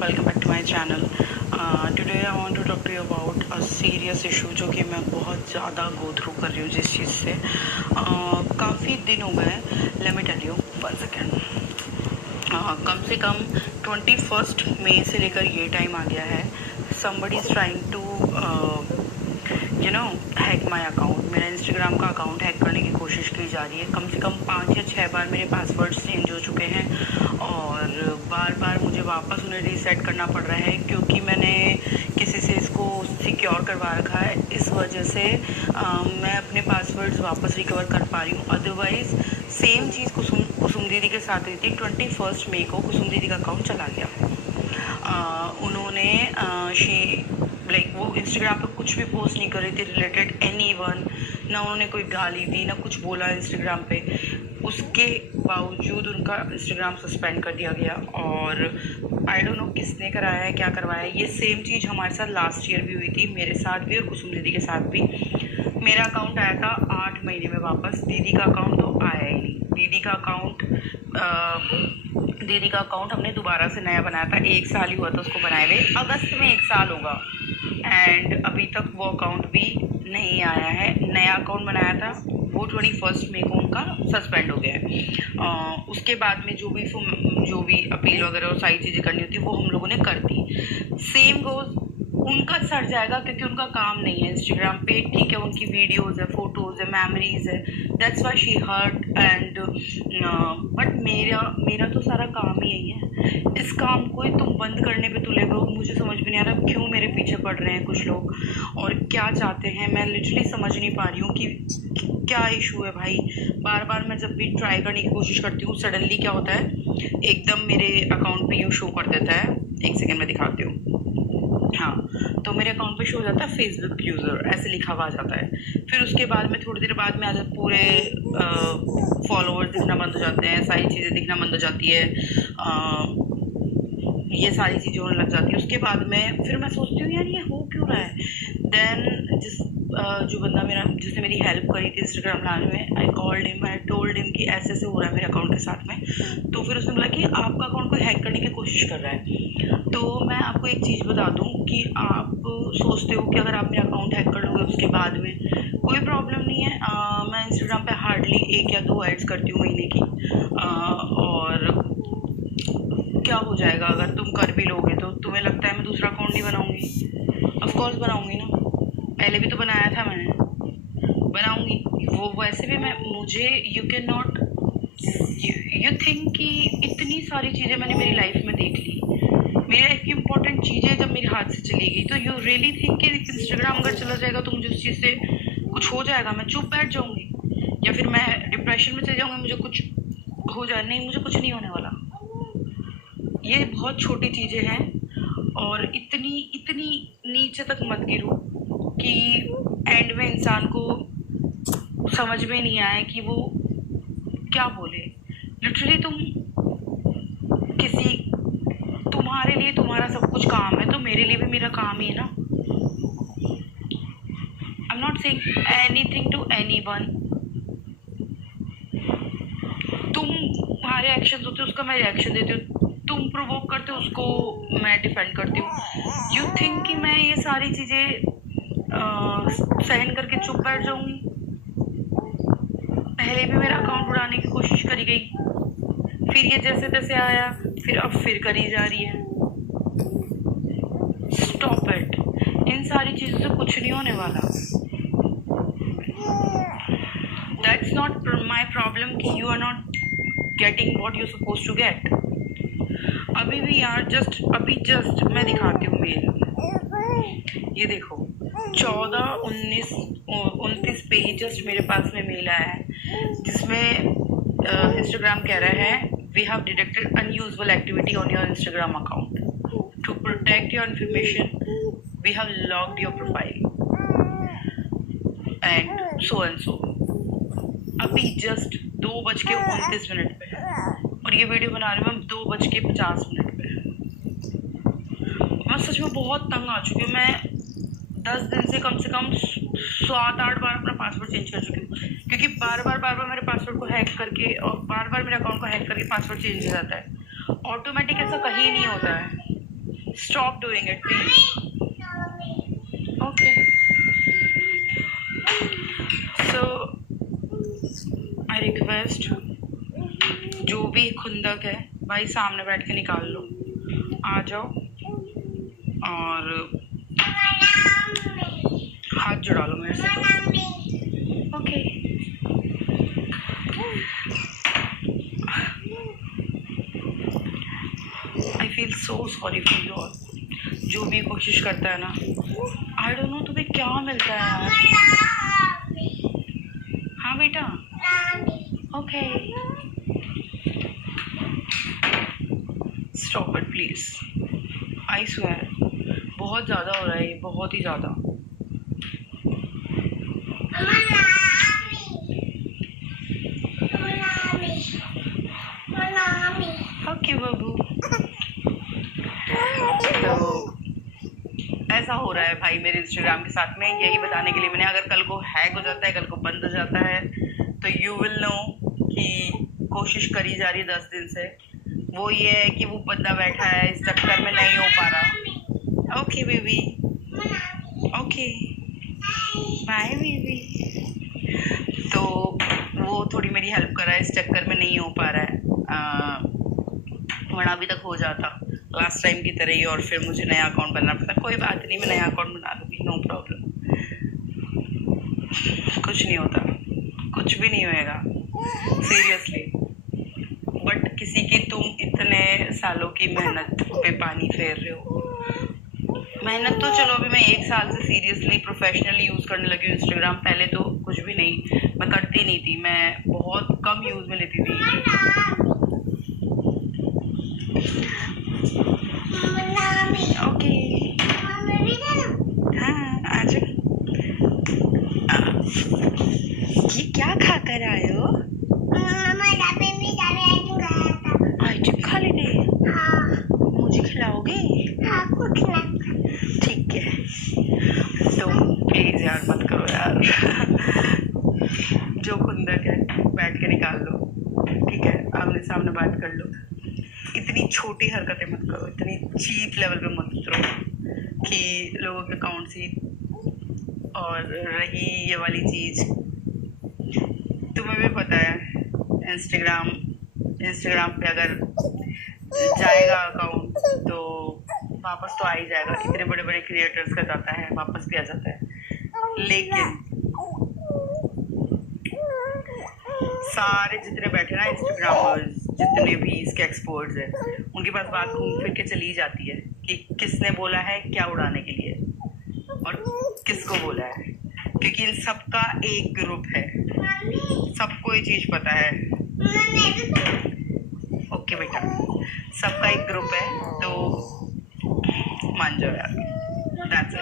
welcome back to my channel. Today I want to talk to you about a serious issue जो कि मैं बहुत ज़्यादा go through कर रही हूँ जिस चीज़ से काफ़ी दिन हो गए. Let me tell you one second. कम से कम 21 मई से लेकर ये टाइम आ गया है. Somebody is trying to hack my account. मेरा इंस्टाग्राम का अकाउंट हैक करने की कोशिश की जा रही है. कम से कम 5 या 6 बार मेरे पासवर्ड्स चेंज हो चुके हैं और बार बार मुझे वापस उन्हें रीसेट करना पड़ रहा है क्योंकि मैंने किसी से इसको सिक्योर करवा रखा है. इस वजह से मैं अपने पासवर्ड्स वापस रिकवर कर पा रही हूँ. अदरवाइज़ सेम चीज़ कुसुम दीदी के साथ हुई थी. 21 मई को कुसुम दीदी का अकाउंट चला गया. उन्होंने वो इंस्टाग्राम पे कुछ भी पोस्ट नहीं कर रही थी रिलेटेड एनीवन. ना उन्होंने कोई गाली दी ना कुछ बोला इंस्टाग्राम पे. उसके बावजूद उनका इंस्टाग्राम सस्पेंड कर दिया गया और आई डोंट नो किसने कराया है क्या करवाया है. ये सेम चीज़ हमारे साथ लास्ट ईयर भी हुई थी, मेरे साथ भी और कुसुम दीदी के साथ भी. मेरा अकाउंट आया था 8 महीने में वापस. दीदी का अकाउंट तो आया ही नहीं. दीदी का अकाउंट हमने दोबारा से नया बनाया था. 1 साल ही हुआ था उसको बनाए हुए. अगस्त में 1 साल होगा एंड अभी तक वो अकाउंट भी नहीं आया है. नया अकाउंट बनाया था वो 21 मई को उनका सस्पेंड हो गया है. उसके बाद में जो भी अपील वगैरह और सारी चीज़ें करनी होती वो हम लोगों ने कर दी. सेम गोज उनका सर जाएगा क्योंकि उनका काम नहीं है इंस्टाग्राम पे. ठीक है, उनकी वीडियोज़ है, फोटोज़ है, मेमोरीज है. That's why she hurt and but मेरा तो सारा काम ही यही है. इस काम को ही तुम बंद करने पे तुले हो. मुझे समझ में नहीं आ रहा क्यों मेरे पीछे पड़ रहे हैं कुछ लोग और क्या चाहते हैं. मैं लिटरली समझ नहीं पा रही हूँ कि क्या इशू है भाई. बार बार मैं जब भी ट्राई करने की कोशिश करती हूँ सडनली क्या होता है एकदम मेरे अकाउंट पे यूँ शो कर देता है. 1 सेकेंड में दिखाती हूँ. हाँ, तो मेरे अकाउंट पे शो हो जाता है फेसबुक यूज़र ऐसे लिखा हुआ आ जाता है. फिर उसके बाद में थोड़ी देर बाद में पूरे फॉलोअर्स दिखना बंद हो जाते हैं, सारी चीज़ें दिखना बंद हो जाती है. ये सारी चीज़ें होने लग जाती है. उसके बाद में फिर मैं सोचती हूँ यार ये हो क्यों रहा है. देन जो बंदा जिसने मेरी हेल्प करी थी इंस्टाग्राम लाने में, I called him, I told him कि ऐसे ऐसे हो रहा है मेरे अकाउंट के साथ में. तो फिर उसने बोला कि आपका अकाउंट कोई हैक करने की कोशिश कर रहा है. तो मैं आपको एक चीज़ बता दूं कि आप सोचते हो कि अगर आप मेरा अकाउंट हैक कर लोगे उसके बाद में कोई प्रॉब्लम नहीं है. मैं इंस्टाग्राम पे हार्डली 1 या 2 एड्स करती हूँ महीने की. और क्या हो जाएगा अगर तुम कर भी लोगे. तो तुम्हें लगता है मैं दूसरा अकाउंट नहीं बनाऊँगी? ऑफकोर्स बनाऊँगी ना. पहले भी तो बनाया था मैंने, बनाऊँगी. वो वैसे भी मुझे you can not you think कि इतनी सारी चीज़ें मैंने मेरी लाइफ में देख ली. मेरी लाइफ की इंपॉर्टेंट चीज़ें जब मेरे हाथ से चली गई तो यू रियली थिंक कि इंस्टाग्राम अगर चला जाएगा तो मुझे उस चीज़ से कुछ हो जाएगा, मैं चुप बैठ जाऊँगी या फिर मैं डिप्रेशन में चले जाऊँगी, मुझे कुछ हो जाए. नहीं, मुझे कुछ नहीं होने वाला. ये बहुत छोटी चीज़ें हैं और इतनी नीचे तक मत गिरो कि एंड में इंसान को समझ में नहीं आए कि वो क्या बोले. लिटरली तुम्हारे लिए तुम्हारा सब कुछ काम है तो मेरे लिए भी मेरा काम ही है ना. I am not saying anything to anyone. तुम्हारे एक्शन होते हैं उसका मैं रिएक्शन देती हूँ. तुम प्रोवोक करते हो उसको मैं डिफेंड करती हूँ. यू थिंक कि मैं ये सारी चीज़ें सहन करके चुप बैठ जाऊँगी? पहले भी मेरा अकाउंट उड़ाने की कोशिश करी गई, फिर ये जैसे तैसे आया, फिर अब फिर करी जा रही है. Stop it. इन सारी चीज़ों से कुछ नहीं होने वाला. दैट्स नॉट माई प्रॉब्लम कि you are not getting what you suppose to get. अभी भी यार जस्ट मैं दिखाती हूँ मेल. ये देखो 14, 19, 29 पे ही जस्ट मेरे पास में मेल आया है जिसमें इंस्टाग्राम कह रहा है we have detected unusual activity on your Instagram account. To protect your information we have locked your profile and so. अभी जस्ट 2:29 पे और ये वीडियो बना रही हूँ मैं 2:50 पे. मैं सच में बहुत तंग आ चुकी हूँ. मैं 10 दिन से कम 7-8 बार अपना पासवर्ड चेंज कर चुकी हूँ क्योंकि बार बार मेरे पासवर्ड को हैक करके और बार मेरे अकाउंट को हैक करके पासवर्ड चेंज हो जाता है. ऑटोमेटिक ऐसा कहीं नहीं होता है. Stop doing it, please. Okay. So I request जो भी खुंदक है भाई सामने बैठ के निकाल लो, आ जाओ और हाथ जुड़ा लो मेरे से। Okay. I feel so sorry for you all. जो भी कोशिश करता है ना, आई डोंट नो तुम्हें क्या मिलता है यार। हाँ बेटा, okay, stop it please. I swear बहुत ज़्यादा हो रहा है ये, बहुत ही ज़्यादा। ओके बाबू। तो ऐसा हो रहा है भाई मेरे इंस्टाग्राम के साथ में, यही बताने के लिए मैंने, अगर कल को हैक हो जाता है, कल को बंद हो जाता है, तो यू विल नो कि कोशिश करी जा रही है 10 दिन से। वो ये है कि वो बंदा बैठा है, इस चक्कर में नहीं हो पा रहा। Okay baby, okay bye baby. तो वो थोड़ी मेरी हेल्प कर रहा है, इस चक्कर में नहीं हो पा रहा है, वरना अभी तक हो जाता लास्ट टाइम की तरह ही, और फिर मुझे नया अकाउंट बनना पड़ता। कोई बात नहीं, मैं नया अकाउंट बना लूँगी, नो प्रॉब्लम। कुछ नहीं होता, कुछ भी नहीं होएगा सीरियसली। बट किसी की तुम इतने सालों की मेहनत पे पानी फेर रहे हो। मेहनत तो चलो अभी मैं 1 साल से सीरियसली प्रोफेशनली यूज़ करने लगी हूँ इंस्टाग्राम। पहले तो कुछ भी नहीं, मैं करती नहीं थी, मैं बहुत कम यूज़ में लेती थी। ओके, हाँ आ जाओ। ये क्या खा कर आए हो? आइसक्रीम खा लेने? मुझे खिलाओगे? ठीक है। तो प्लीज यार मत करो यार। जो खुंदक है बैठ के निकाल लो, ठीक है, आमने सामने बात कर लो। इतनी छोटी हरकतें मत करो, इतनी चीप लेवल पे मत उतरो कि लोगों के अकाउंट से। और रही ये वाली चीज़, तुम्हें भी पता है इंस्टाग्राम पे अगर जाएगा अकाउंट तो वापस तो आ ही जाएगा। इतने बड़े बड़े क्रिएटर्स का जाता है, वापस भी आ जाता है। लेकिन सारे जितने बैठे ना इंस्टाग्रामर्स, जितने भी इसके एक्सपर्ट्स हैं, उनके पास बात घूम फिर के चली जाती है कि किसने बोला है क्या उड़ाने के लिए और किसको बोला है, क्योंकि इन सबका एक ग्रुप है, सबको ये चीज पता है। ओके बेटा, सबका एक ग्रुप है, तो मान जाओ यार, दैट्स इट।